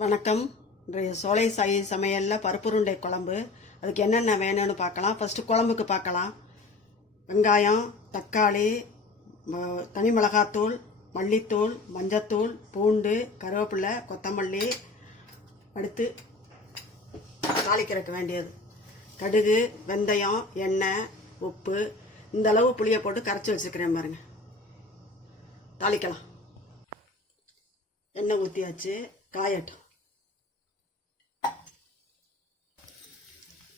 வணக்கம். இன்றைய சோலை சாய் சமையலில் பருப்பு உருண்டை குழம்பு. அதுக்கு என்னென்ன வேணும்னு பார்க்கலாம். ஃபஸ்ட்டு குழம்புக்கு பார்க்கலாம். வெங்காயம், தக்காளி, தனி மிளகாத்தூள், மல்லித்தூள், மஞ்சத்தூள், பூண்டு, கருவேப்பிலை, கொத்தமல்லி. அடுத்து தாளிக்கிறதுக்கு வேண்டியது கடுகு, வெந்தயம், எண்ணெய், உப்பு. இந்த அளவு புளியை போட்டு கரைச்சி வச்சுருக்கிறேன் பாருங்க. தாளிக்கலாம். எண்ணெய் ஊற்றியாச்சு, காயட்டும்.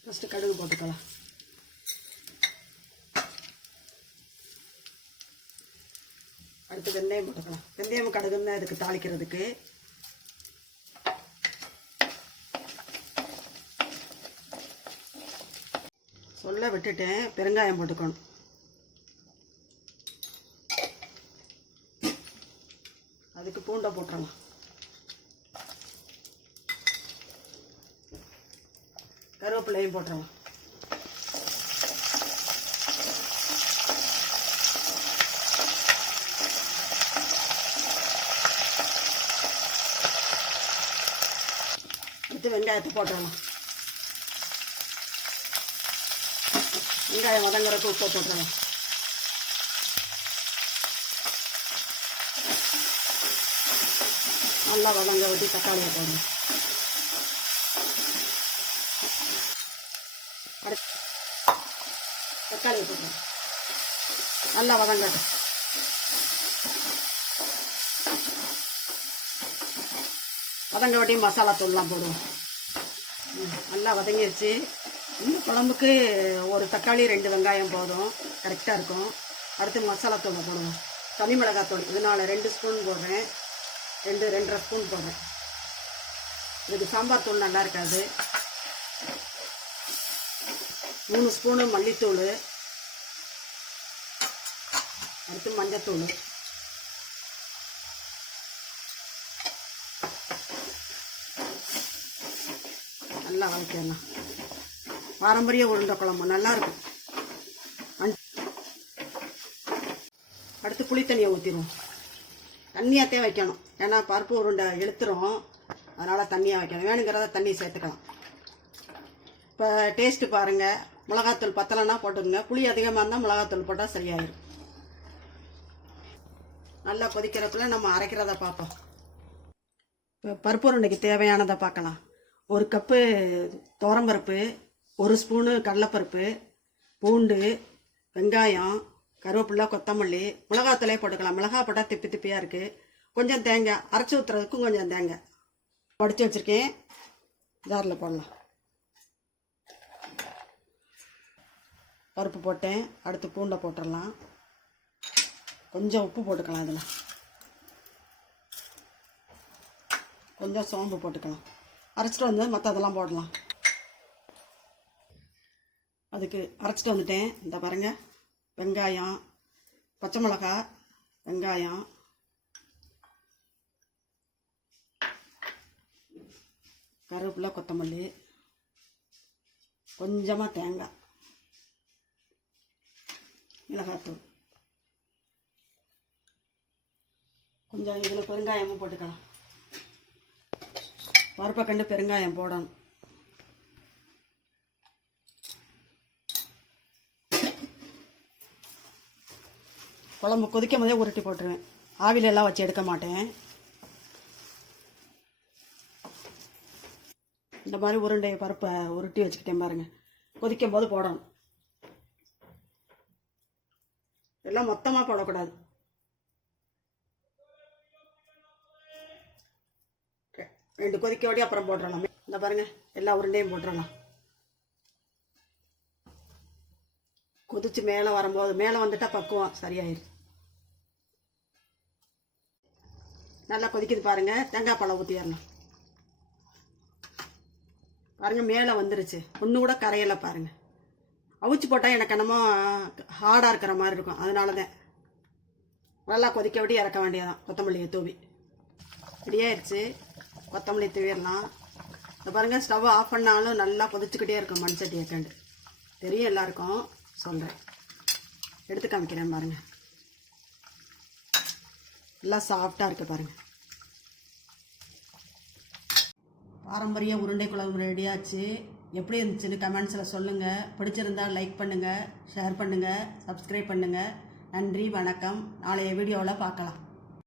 ஃபஸ்ட்டு கடுகு போட்டுக்கலாம். அடுத்து வெந்தயம் போட்டுக்கலாம். வெந்தயம் கடுகுன்னு இதுக்கு தாளிக்கிறதுக்கு. சொல்ல விட்டுட்டேன், பெருங்காயம் போட்டுக்கணும். அதுக்கு பூண்டை போட்டுடலாம். கருவேப்பிலையும் போட்டுடலாம். அடுத்து வெங்காயத்தை போட்டுடலாம். வெங்காயம் வதங்குறதுக்கு உப்பு போட்டுடலாம். நல்லா வதங்க ஊற்றி தக்காளியை போடணும். அடுத்து தக்காளியை போடணும். நல்லா வதங்கட்டும். வதங்க வட்டி மசாலா தூள்லாம் போடுவோம். நல்லா வதங்கிடுச்சு. இந்த குழம்புக்கு ஒரு தக்காளி 2 வெங்காயம் போதும், கரெக்டாக இருக்கும். அடுத்து மசாலா தூளை போடுவோம். தனி மிளகாத்தூள் இதனால் 2 ஸ்பூன் போடுறேன். 2-2.5 ஸ்பூன் போடுறேன். இதுக்கு சாம்பார் தூள் நல்லா இருக்காது. 3 ஸ்பூனு மல்லித்தூள். அடுத்து மஞ்சத்தூள். நல்லா வதக்கிடலாம். பாரம்பரிய உருண்டை குழம்பு நல்லா இருக்கும். அடுத்து புளி தண்ணியை ஊற்றிடுவோம். தண்ணியாகத்தே வைக்கணும், ஏன்னா பருப்பு உருண்டை இழுத்துரும். அதனால் தண்ணியாக வைக்கணும். வேணுங்கிறத தண்ணி சேர்த்துக்கலாம். இப்போ டேஸ்ட்டு பாருங்கள். மிளகாத்தூள் பத்தலைன்னா போட்டுக்கோங்க. புளி அதிகமாக இருந்தால் மிளகாத்தூள் போட்டால் சரியாயிடும். நல்லா கொதிக்கிறதுல நம்ம அரைக்கிறத பார்ப்போம். இப்போ பருப்பு உருண்டைக்கு தேவையானதை பார்க்கலாம். 1 கப்பு துவரம்பருப்பு, 1 ஸ்பூனு கடலைப்பருப்பு, பூண்டு, வெங்காயம், கருவேப்பிலை, கொத்தமல்லி, மிளகாத்தூளே போட்டுக்கலாம். மிளகா போட்டால் திப்பி திப்பியாக இருக்குது. கொஞ்சம் தேங்காய் அரைச்சி ஊற்றுறதுக்கும் கொஞ்சம் தேங்காய் உடச்சி வச்சுருக்கேன். ஜாரில் போடலாம். பருப்பு போட்டேன். அடுத்து பூண்டை போட்டுடலாம். கொஞ்சம் உப்பு போட்டுக்கலாம். அதில் கொஞ்சம் சோம்பு போட்டுக்கலாம். அரைச்சிட்டு வந்து மற்றதெல்லாம் போடலாம். அதுக்கு அரைச்சிட்டு வந்துட்டேன். இந்த பாருங்கள், வெங்காயம், பச்சை மிளகா, வெங்காயம், கருவேப்பிலை, கொத்தமல்லி, கொஞ்சமாக தேங்காய், மிளகாத்தூள், கொஞ்சம் இதில் பெருங்காயமும் போட்டுக்கலாம். பருப்பை கண்டு பெருங்காயம் போடணும். குழம்பு கொதிக்கும் போதே உருட்டி போட்டுருவேன். ஆவிலெல்லாம் வச்சு எடுக்க மாட்டேன். இந்த மாதிரி உருண்டை பருப்பை உருட்டி வச்சுக்கிட்டேன் பாருங்கள். கொதிக்கும் போது போடணும். எல்லாம் மொத்தமாக போடக்கூடாது. 2 கொதிக்க ஓடி அப்புறம் போட்டுடலாம். இந்த பாருங்கள், எல்லா உருண்டையும் போட்டுடலாம். கொதிச்சு மேலே வரும்போது, மேலே வந்துட்டால் பக்குவம் சரியாயிடும். நல்லா கொதிக்குது பாருங்கள். தேங்காய் பழம் ஊற்றிடலாம். பாருங்கள், மேலே வந்துருச்சு. ஒன்று கூட கரையலை பாருங்கள். அவிச்சு போட்டால் எனக்கு என்னமோ ஹார்டாக இருக்கிற மாதிரி இருக்கும். அதனால தான் நல்லா கொதிக்க விட்டு இறக்க வேண்டியதான். கொத்தமல்லியை தூவி ரெடியாகிடுச்சு. கொத்தமல்லி தூவிடலாம். இந்த பாருங்கள், ஸ்டவ் ஆஃப் பண்ணாலும் நல்லா கொதிச்சுக்கிட்டே இருக்கும். மண் சட்டியை கண்டு தெரியும் எல்லாருக்கும். சொல்கிறேன், எடுத்து காமிக்கிறேன் பாருங்கள். நல்லா சாஃப்டாக இருக்குது பாருங்கள். பாரம்பரிய உருண்டை குழம்பு ரெடியாச்சு. எப்படி இருந்துச்சுன்னு கமெண்ட்ஸில் சொல்லுங்கள். பிடிச்சிருந்தா லைக் பண்ணுங்கள், ஷேர் பண்ணுங்கள், சப்ஸ்கிரைப் பண்ணுங்கள். நன்றி, வணக்கம். நாளைய வீடியோவில் பார்க்கலாம்.